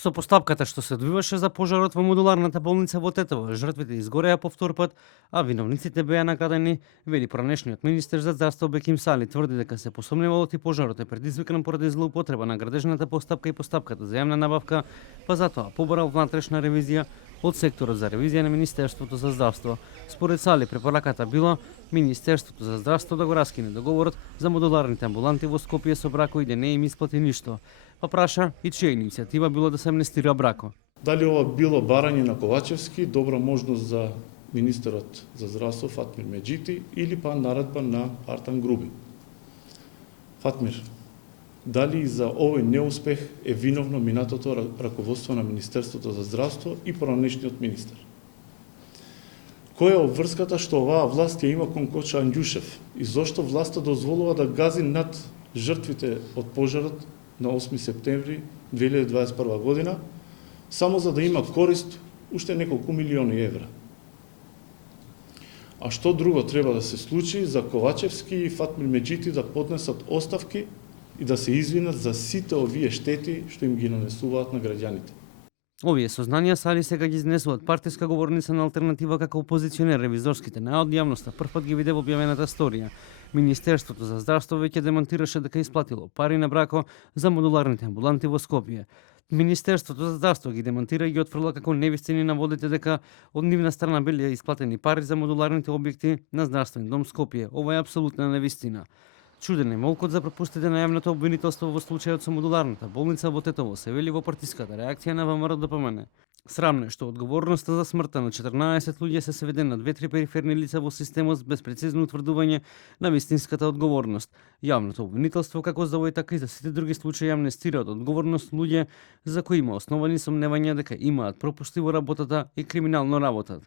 Со постапката што се одвиваше за пожарот во модуларната болница во Тетово, жртвите изгореа по втор пат, а виновниците беа наградени, вели поранешниот министер за здравство Беким Сали. Тврди дека се посомневало ти пожарот е предизвикан поради злоупотреба на градежната постапка и постапката за јавна набавка, па затоа побарал внатрешна ревизија од секторот за ревизија на Министерството за здравство. Според Сали, препораката била Министерството за здравство да го раскине договорот за модуларните амбуланти во Скопје со Брако и да не им исплати ништо. Па праша и чија иницијатива било да се амнестира Брако. Дали ова било барање на Ковачевски, добра можност за министерот за здравство Фатмир Меджити или па наредба на Артан Груби. Фатмир, дали и за овој неуспех е виновно минатото раководство на Министерството за здравство и поранешниот министер? Која е обврската што оваа власт ја има кон Коча Андјушев и зошто власта дозволува да гази над жртвите од пожарот на 8 септември 2021 година, само за да има корист уште неколку милиони евра? А што друго треба да се случи за Ковачевски и Фатмир Меджити да поднесат оставки и да се извинат за сите овие штети што им ги нанесуваат на граѓаните? Овие сознанија Сали сега ги изнесуваат партиска говорница на алтернатива како опозиционер. Ревизорските на од јавноста првпат ги виде во објавената сторија. Министерството за здравство веќе демонтираше дека исплатило пари на Брако за модуларните амбуланти во Скопје. Министерството за здравство ги демонтира и ги отфрла како невистини наводите дека од нивна страна биле исплатени пари за модуларните објекти на здравствен дом Скопје. Ова е апсолутна невистина. Чуден е молкот за пропустите на јавното обвинителство во случајот со модуларната болница во Тетово, се вели во партиската реакција на ВМРО ДПМН. Срамно е што одговорноста за смртта на 14 луѓе се сведе на 2-3 периферни лица во системот без прецизно утврдување на вистинската одговорност. Јавното обвинителство како за овој така и за сите други случаи амнестира од одговорност луѓе за кои има основани сомневања дека имаат пропусти во работата и криминално работат.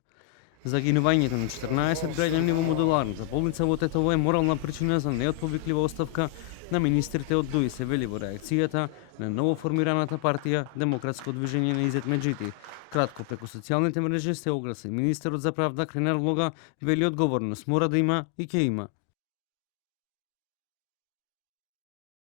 Загинувањето на 14 граѓани во модуларната болница во Тетово е морална причина за неотповиклива оставка на министрите од ДУИ, се вели во реакцијата на новоформираната партија Демократско движење на Изет Меджити. Кратко преку социјалните мрежи се огласи министерот за правда Кренар Лога, вели одговорност мора да има и ќе има.